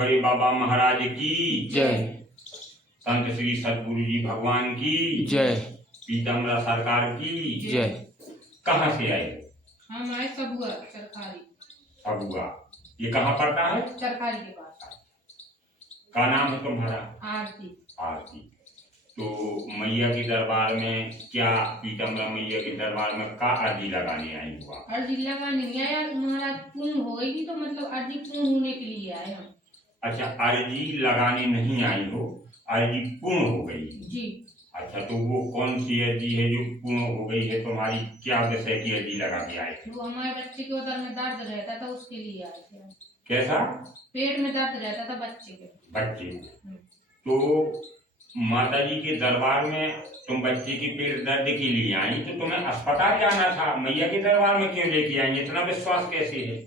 बड़े बाबा महाराज की जय। संत श्री सतगुरु जी भगवान की जय। पीताम्बरा सरकार की जय। कहाँ से आए? हम आए सबुआ चरखारी। सबुआ, ये कहाँ पड़ता है? चरखारी के पास। का नाम है तुम्हारा? आरती। आरती। तो मैया के दरबार में क्या, पीताम्बरा मैया के दरबार में का अर्जी लगाने आई हुआ? अर्जी लगाने नहीं आया महाराज, पूर्ण हो गई थी तो मतलब अर्जी पूर्ण होने के लिए आए हम। अच्छा, अर्जी लगाने नहीं आई हो, अर्जी पूर्ण हो गई जी। अच्छा, तो वो कौन सी अर्जी है जो पूर्ण हो गई है तुम्हारी? क्या विषय की अर्जी लगा के आए थे? वो हमारे बच्चे के उधर में दर्द रहता था उसके लिए आए थे। कैसा? पेट में दर्द रहता था बच्चे के। बच्चे। तो माता जी के दरबार में तुम बच्चे के पेट दर्द के लिए आई, तो तुम्हें अस्पताल जाना था, मैया के दरबार में क्यों लेके आई? इतना विश्वास कैसे है?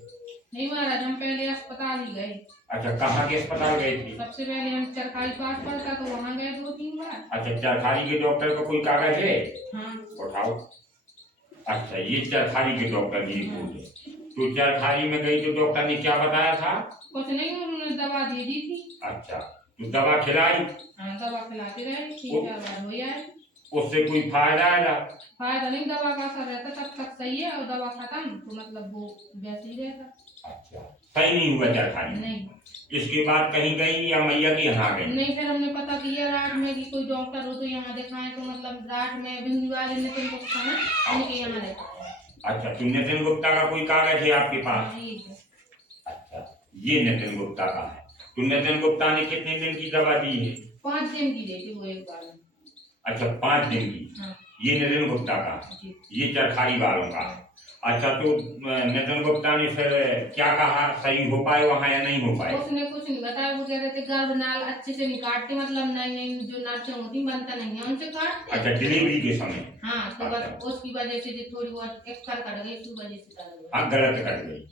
नहीं महाराज, हम पहले अस्पताल ही गए। अच्छा, कहाँ के अस्पताल गए थे? सबसे पहले हम चरखारी पास पड़ता तो वहाँ गए 2-3 बार। अच्छा, चरखारी के डॉक्टर का कोई कागज है? हाँ। उठाओ। अच्छा, ये चरखारी के डॉक्टर की रिपोर्ट है। तो चरखारी में गई तो डॉक्टर ने क्या बताया था? कुछ नहीं, उन्होंने दवा दे दी थी। अच्छा, तो दवा खिलाई? हाँ, दवा खिलाते रहे, 3-4 बार हो आए। उससे कोई फायदा आया? फायदा नहीं, दवा का असर रहता तब तक सही है, और दवा खत्म तो मतलब वो वैसे ही रहता। अच्छा, सही नहीं हुआ चरखारी? नहीं। इसके बाद कहीं गई या मैया के यहाँ गई? नहीं, फिर हमने पता किया रात में कि कोई डॉक्टर हो तो यहाँ दिखाएं, तो मतलब रात में भिंडी वाले ने तुमको खाना उनके यहाँ दिखाया। अच्छा, तो नितिन गुप्ता का कोई कागज है आपके पास? हाँ, ये है। अच्छा, ये नितिन गुप्ता का है। तो नितिन गुप्ता ने कितने दिन की दवा दी है? 5 दिन की देती वो एक बार में। अच्छा, 5 दिन की। हाँ। ये नितिन गुप्ता का, जी। ये चरखारी वालों का। अच्छा, तो नितिन गुप्ता ने फिर क्या कहा, सही हो पाए वहाँ या नहीं हो पाए? उसने कुछ नहीं बताया, वो कह रहे थे गर्भनाल अच्छे से नहीं काटते, मतलब नई जो नर्सें होती बनता नहीं है उनसे काटते। अच्छा, डिलीवरी के समय? हाँ, तो बस उसकी वजह से जो थोड़ी बहुत एक्सर कट गई, उसकी वजह से दर्द हुआ। हाँ, गलत कर गई।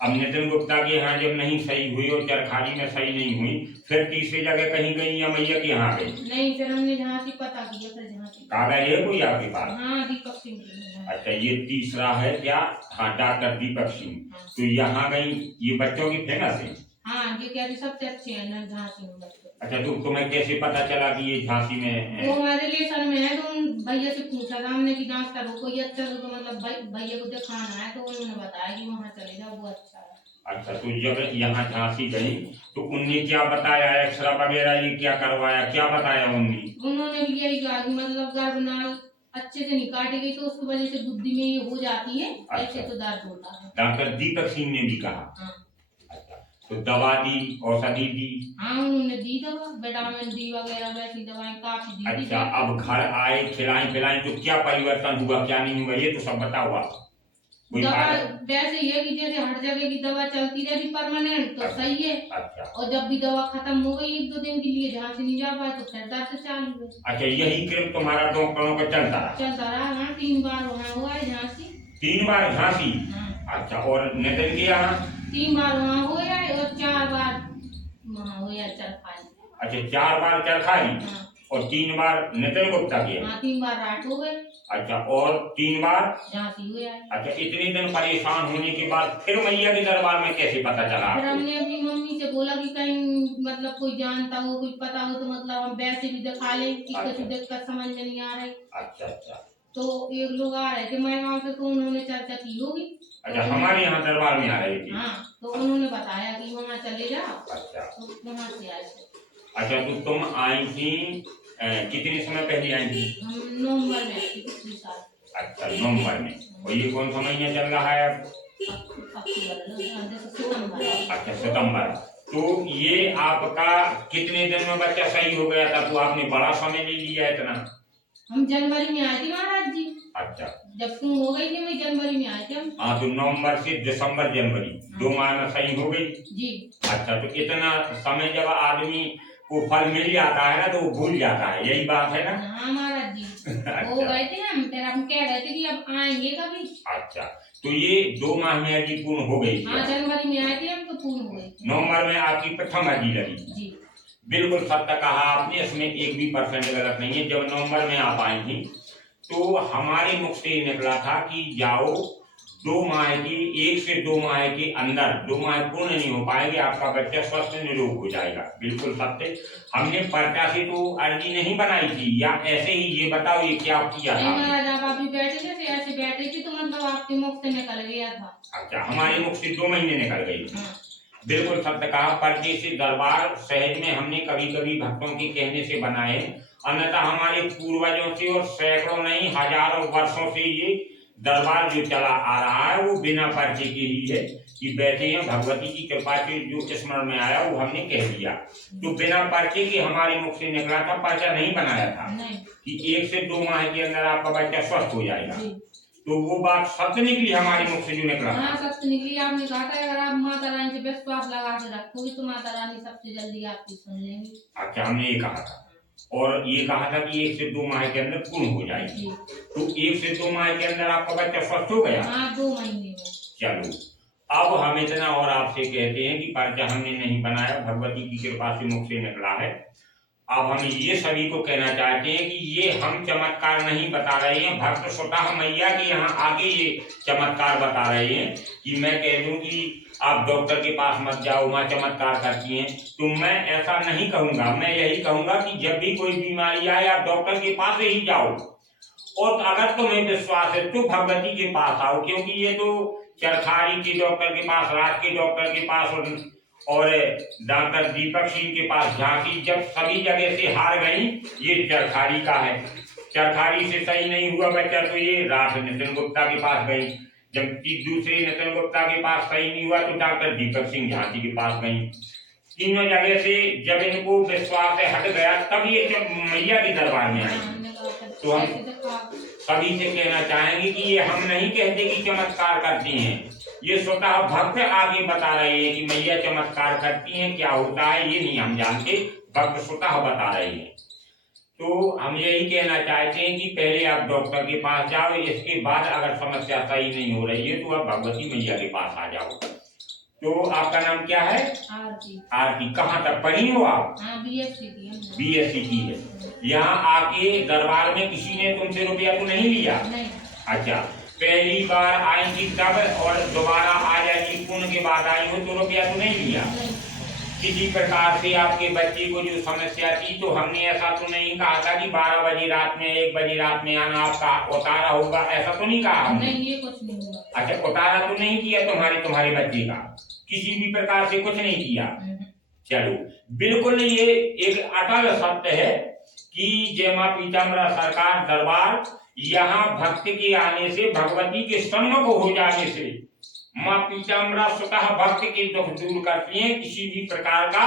अब नितिन गुप्ता के यहाँ जब नहीं सही हुई और चरखारी में सही नहीं हुई, फिर तीसरी जगह कहीं गई या मैया के यहाँ गई? नहीं, फिर हमने झांसी पता किया, फिर झांसी। कागज है कोई आपके पास? हाँ, दीपक सिंह की। अच्छा, ये तीसरा है क्या? हाँ, डॉक्टर दीपक सिंह। तो यहाँ गई, ये बच्चों की फेमस है? हाँ, ये क्या सबसे अच्छे हैं ना झांसी में बच्चे। अच्छा, तो तुम्हें कैसे पता चला कि ये झांसी में है? वो हमारे रिलेशन में है, तो उन भैया से पूछा था हमने कि जांच करो कोई अच्छा हो, तो मतलब भैया को दिखाना है, तो उन्होंने बताया कि वहाँ चले जाओ, वो अच्छा है। अच्छा, तो जब यहाँ झांसी गई तो उनने क्या बताया, एक्सरा वगैरह ये क्या करवाया, क्या बताया उनने? उन्होंने भी यही कहा कि मतलब गर्भनाल अच्छे से नहीं काटी गई तो उसकी वजह से बुद्धि में ये हो जाती है, ऐसे तो दर्द होता है। डॉक्टर दीपक सिंह ने भी कहा? हाँ। अच्छा, तो दवा दी, औषधि दी? हाँ, उन्होंने दी दवा, विटामिन डी वगैरह वैसी दवाएं काफी दी। अच्छा, अब घर आए, खिलाएं पिलाएं, तो क्या परिवर्तन हुआ, क्या नहीं हुआ, ये तो सब बताओ आप। दवा वैसे ये कि जैसे हर जगह की दवा चलती रहती परमानेंट तो सही है। अच्छा, और जब भी दवा खत्म हो गई 1-2 दिन के लिए, जहाँ से नहीं जा पाए तो फिर दर्द चालू है। अच्छा, यही क्रम तुम्हारा डॉक्टरों का चलता रहा? हाँ, 3 बार वहाँ हुआ है झांसी। 3 बार झांसी? हाँ। अच्छा, और नितिन के यहाँ? 3 बार वहाँ हुआ है और 4 बार वहाँ हुआ है चरखारी। अच्छा, 4 बार चरखारी? हाँ। और 3 बार नितिन गुप्ता के? हाँ, 3 बार रात हो गए। अच्छा, और 3 बार झांसी हुआ है। अच्छा, इतने दिन परेशान होने के बाद फिर मैया के दरबार में कैसे पता चला? फिर हमने अपनी मम्मी से बोला कि कहीं मतलब कोई जानता हो, कोई पता हो तो मतलब हम वैसे भी दिखा लें कि कुछ दिक्कत समझ में नहीं आ रही। अच्छा अच्छा, तो एक लोग आ रहे थे मेरे गाँव से, तो उन्होंने चर्चा की होगी। अच्छा, हमारे यहाँ दरबार में आ रही थी? हाँ, तो उन्होंने बताया कि वहाँ चले जाओ। अच्छा, तो वहाँ से आए थे। अच्छा, तो तुम आई थी कितने समय पहले आई थी? हम नवंबर में आए थे पिछले साल। अच्छा, नवंबर में। और ये कौन सा महीना चल रहा है अब? सितंबर। अच्छा, सितंबर। तो ये आपका कितने दिन में बच्चा सही हो गया था? तो आपने बड़ा समय ले लिया इतना? हम जनवरी में आए थे महाराज जी। अच्छा, जब तुम हो गई थी मैं जनवरी में आए थे हम। हाँ, तो नवंबर से दिसंबर जनवरी 2 माह में सही हो गई जी। अच्छा, तो इतना समय जब आदमी को फल मिल जाता है ना तो वो भूल जाता है, यही बात है ना? हाँ महाराज जी। हो गए थे हम, फिर हम कह रहे थे कि अब आएंगे कभी। अच्छा, तो ये 2 माह में अर्जी पूर्ण हो गई? हाँ, जनवरी में आए थे हम तो पूर्ण हो गई। नवंबर में आपकी प्रथम अर्जी लगी? जी। बिल्कुल सत्य कहा आपने, इसमें 1% भी गलत नहीं है। जब नवंबर में आप आई थी तो हमारे मुख से निकला था कि जाओ 2 माह की 1 से 2 माह के अंदर 2 माह पूर्ण नहीं हो पाएंगे, आपका बच्चा स्वस्थ निरोग हो जाएगा। बिल्कुल सत्य। हमने पर्चा से तो अर्जी नहीं बनाई थी, या ऐसे ही ये बताओ ये क्या किया नहीं था? महाराज, आप अभी बैठे थे, ऐसे बैठे थी तो मतलब आपके मुख से निकल गया था। अच्छा, हमारे मुख से 2 महीने निकल गई। हाँ। बिल्कुल सत्य कहा। पर्चे से दरबार सहज में हमने कभी कभी भक्तों के कहने से बनाए, अन्यथा हमारे पूर्वजों से और सैकड़ों नहीं हजारों वर्षों से ये दरबार जो चला आ रहा है वो बिना पर्चे के ही है, कि बैठे हैं भगवती की कृपा से जो स्मरण में आया वो हमने कह दिया। तो बिना पर्चे के हमारे मुख से निकला था, पर्चा नहीं बनाया था नहीं। कि 1 से 2 माह के अंदर आपका बच्चा स्वस्थ हो जाएगा। जी। तो वो बात सत्य निकली हमारे मुख से जो निकला। हाँ, सत्य निकली। आपने कहा था अगर आप माता रानी से विश्वास लगा के रखोगे तो माता रानी सबसे जल्दी आपकी सुन लेंगी। अच्छा, हमने ये कहा था, और ये कहा था कि 1 से 2 माह के अंदर पूर्ण हो जाएगी। तो 1 से 2 माह के अंदर आपका बच्चा स्वस्थ हो गया। हाँ, 2 महीने में। चलो, अब हम इतना और आपसे कहते हैं कि पर्चा हमने नहीं बनाया, भगवती की कृपा से मुख से निकला है। अब हम ये सभी को कहना चाहते हैं कि ये हम चमत्कार नहीं बता रहे हैं, भक्त स्वतः मैया के यहाँ आगे ये चमत्कार बता रहे हैं। कि मैं कह दूं कि आप डॉक्टर के पास मत जाओ, वहाँ चमत्कार करती हैं, तो मैं ऐसा नहीं कहूंगा। मैं यही कहूंगा कि जब भी कोई बीमारी आए आप डॉक्टर के पास ही जाओ, और अगर तुम्हें विश्वास है तो भगवती के पास आओ। क्योंकि ये तो चरखारी के डॉक्टर के पास, राज के डॉक्टर के पास और डॉक्टर दीपक सिंह के पास झांकी, जब सभी जगह से हार गई, ये चरखारी का है। चरखारी से सही नहीं हुआ बच्चा तो ये राज नितिन गुप्ता के पास गई, जबकि दूसरे नितिन गुप्ता के पास सही नहीं हुआ तो डॉक्टर दीपक सिंह झांसी के पास गई। तीनों जगह से जब इनको विश्वास हट गया तब ये जब मैया के दरबार में आई। तो हम सभी से कहना चाहेंगे कि ये हम नहीं कहते कि चमत्कार करती हैं, ये स्वतः भक्त आगे बता रहे हैं कि मैया चमत्कार करती हैं, क्या होता है ये नहीं हम जानते, भक्त स्वतः बता रहे हैं। तो हम यही कहना चाहते हैं कि पहले आप डॉक्टर के पास जाओ, इसके बाद अगर समस्या सही नहीं हो रही है तो आप भगवती मैया के पास आ जाओ। तो आपका नाम क्या है? आरती। आरती। कहाँ तक पढ़ी हो आप? बीएससी की है। बीएससी की है। यहाँ आके दरबार में किसी ने तुमसे रुपया तो नहीं लिया? नहीं। अच्छा, पहली बार आएंगी तब और दोबारा आ जाएगी पुण्य के बाद आई हो तो रुपया तो नहीं लिया? किसी प्रकार से आपके बच्चे को जो समस्या थी तो हमने ऐसा तो नहीं कहा था कि 12 बजे रात में 1 बजे रात में आना आपका उतारा होगा, ऐसा तो नहीं कहा हमने? नहीं, ये कुछ नहीं हुआ। अच्छा, उतारा तो नहीं किया तुम्हारे बच्चे का, किसी भी प्रकार से कुछ नहीं किया। चलो, बिल्कुल ये एक अटल सत्य है कि जय मां पीताम्बरा सरकार दरबार यहाँ भक्त के आने से, भगवती के सन्मुख हो जाने से मां पीताम्बरा स्वतः भक्त के दुख दूर करती हैं। किसी भी प्रकार का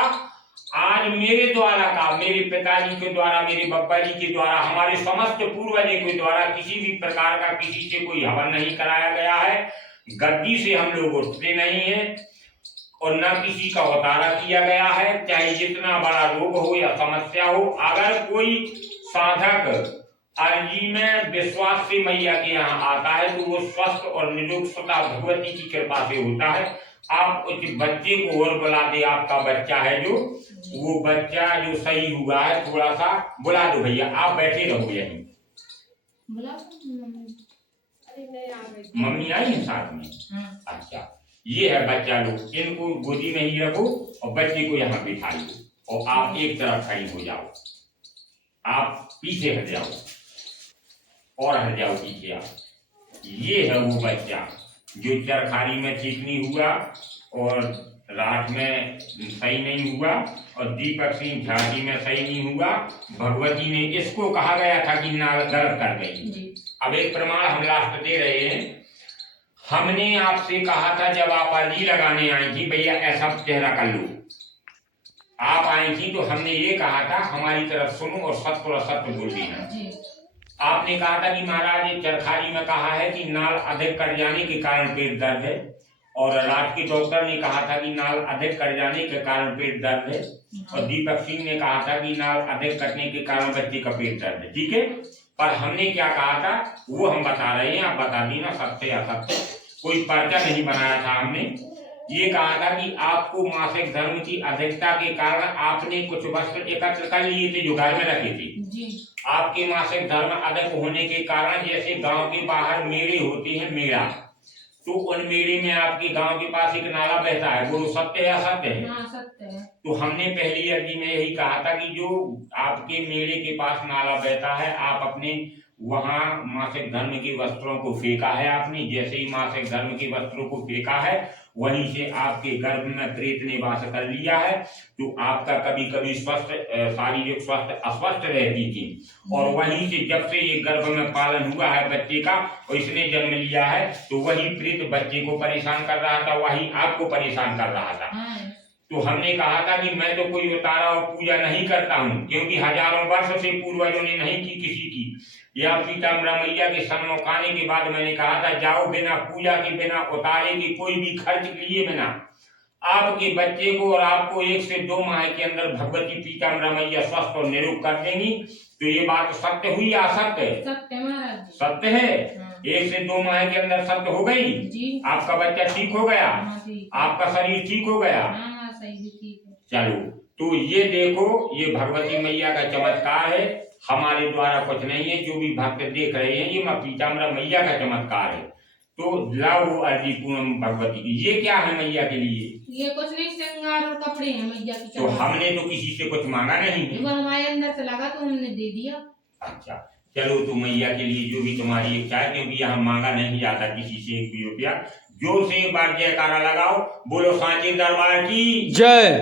आज मेरे द्वारा का, मेरे पिताजी के द्वारा, मेरे बब्बा जी के द्वारा, हमारे समस्त पूर्वजों के द्वारा किसी भी प्रकार का किसी से कोई हवन नहीं कराया गया है। गद्दी से हम लोग उठते नहीं है और न किसी का उतारा किया गया है, चाहे जितना बड़ा रोग हो या समस्या हो। अगर कोई साधक अर्जी में विश्वास से मैया के यहाँ आता है तो वो स्वस्थ और निरोग स्वतः भगवती की कृपा से होता है। आप उस बच्चे को और बुला दे, आपका बच्चा है जो, वो बच्चा जो सही हुआ है, थोड़ा सा बुला दो भैया, आप बैठे रहो यहीं। मम्मी आई है साथ में? अच्छा, ये है बच्चा लोग, इनको गोदी में ही रखो और बच्चे को यहाँ बिठा लो और आप एक तरफ खड़ी हो जाओ, आप पीछे हट जाओ और हट जाओ पीछे आप। ये है वो बच्चा जो चरखारी में ठीक नहीं हुआ और रात में सही नहीं हुआ और दीपक सिंह झांसी में सही नहीं हुआ। भगवती ने इसको कहा गया था कि नाल गलत कर गई। अब एक प्रमाण हम लास्ट दे रहे हैं। हमने आपसे कहा था जब आप अर्जी लगाने आई थी, भैया ऐसा चेहरा कर लो, आप आई थी तो हमने ये कहा था हमारी तरफ सुनो और सत्य और सत्य बोल देना। आपने कहा था कि महाराज ये चरखारी में कहा है कि नाल अधिक कट जाने के कारण पेट दर्द है, और राज के डॉक्टर ने कहा था कि नाल अधिक कट जाने के कारण पेट दर्द है, और दीपक सिंह ने कहा था कि नाल अधिक कटने के कारण बच्चे का पेट दर्द है। ठीक है, पर हमने क्या कहा था वो हम बता रहे हैं, आप बता दी ना सत्य असत्य। कोई पर्चा नहीं बनाया था हमने। ये कहा था कि आपको मासिक धर्म की अधिकता के कारण आपने कुछ वस्त्र एकत्र कर लिए थे जो घर में रखे थे जी। आपके मासिक धर्म अधिक होने के कारण, जैसे गांव के बाहर मेले होते हैं, मेला, तो उन मेले में आपके गांव के पास एक नाला बहता है, वो सत्य है असत्य है? हाँ सत्य है। तो हमने पहली अर्जी में यही कहा था कि जो आपके मेले के पास नाला बहता है, आप अपने वहां मासिक धर्म के वस्त्रों को फेंका है आपने। जैसे ही मासिक धर्म के वस्त्रों को फेंका है, वहीं से आपके गर्भ में प्रेत ने वास कर लिया है। तो आपका कभी कभी स्वस्थ शारीरिक स्वास्थ्य अस्वस्थ रहती थी, और वहीं से जब से ये गर्भ में पालन हुआ है बच्चे का और इसने जन्म लिया है, तो वही प्रेत बच्चे को परेशान कर रहा था, वही आपको परेशान कर रहा था। तो हमने कहा था कि मैं तो कोई उतारा और पूजा नहीं करता हूँ, क्योंकि हजारों वर्ष से पूर्वजों ने नहीं की किसी की। या पीताम्बरा मैया के सन्मुख आने के बाद मैंने कहा था, जाओ बिना पूजा के, बिना उतारे के, कोई भी खर्च लिए बिना आपके बच्चे को और आपको 1 से 2 माह के अंदर भगवती पीताम्बरा मैया स्वस्थ और निरोग कर देंगी। तो ये बात सत्य हुई या असत्य है? सत्य महाराज जी। सत्य है। 1 से 2 माह के अंदर सत्य हो गई जी। आपका बच्चा ठीक हो गया, आपका शरीर ठीक हो गया। चलो, तो ये देखो, ये भगवती मैया का चमत्कार है, हमारे द्वारा कुछ नहीं है। जो भी भक्त देख रहे हैं, ये माँ पीताम्बरा मैया का चमत्कार है। तो लाओ अर्जी पूनम भगवती की। ये क्या है मैया के लिए? ये कुछ नहीं, श्रृंगार और कपड़े हैं मैया की। तो हमने तो किसी से कुछ मांगा नहीं है, वो हमारे अंदर से लगा तो हमने दे दिया। अच्छा, चलो, तो मैया के लिए जो भी तुम्हारी इच्छा है, क्योंकि यहाँ मांगा नहीं जाता किसी से 1 भी रुपया। जोर से एक बार जयकारा लगाओ, बोलो सांची दरबार की जय।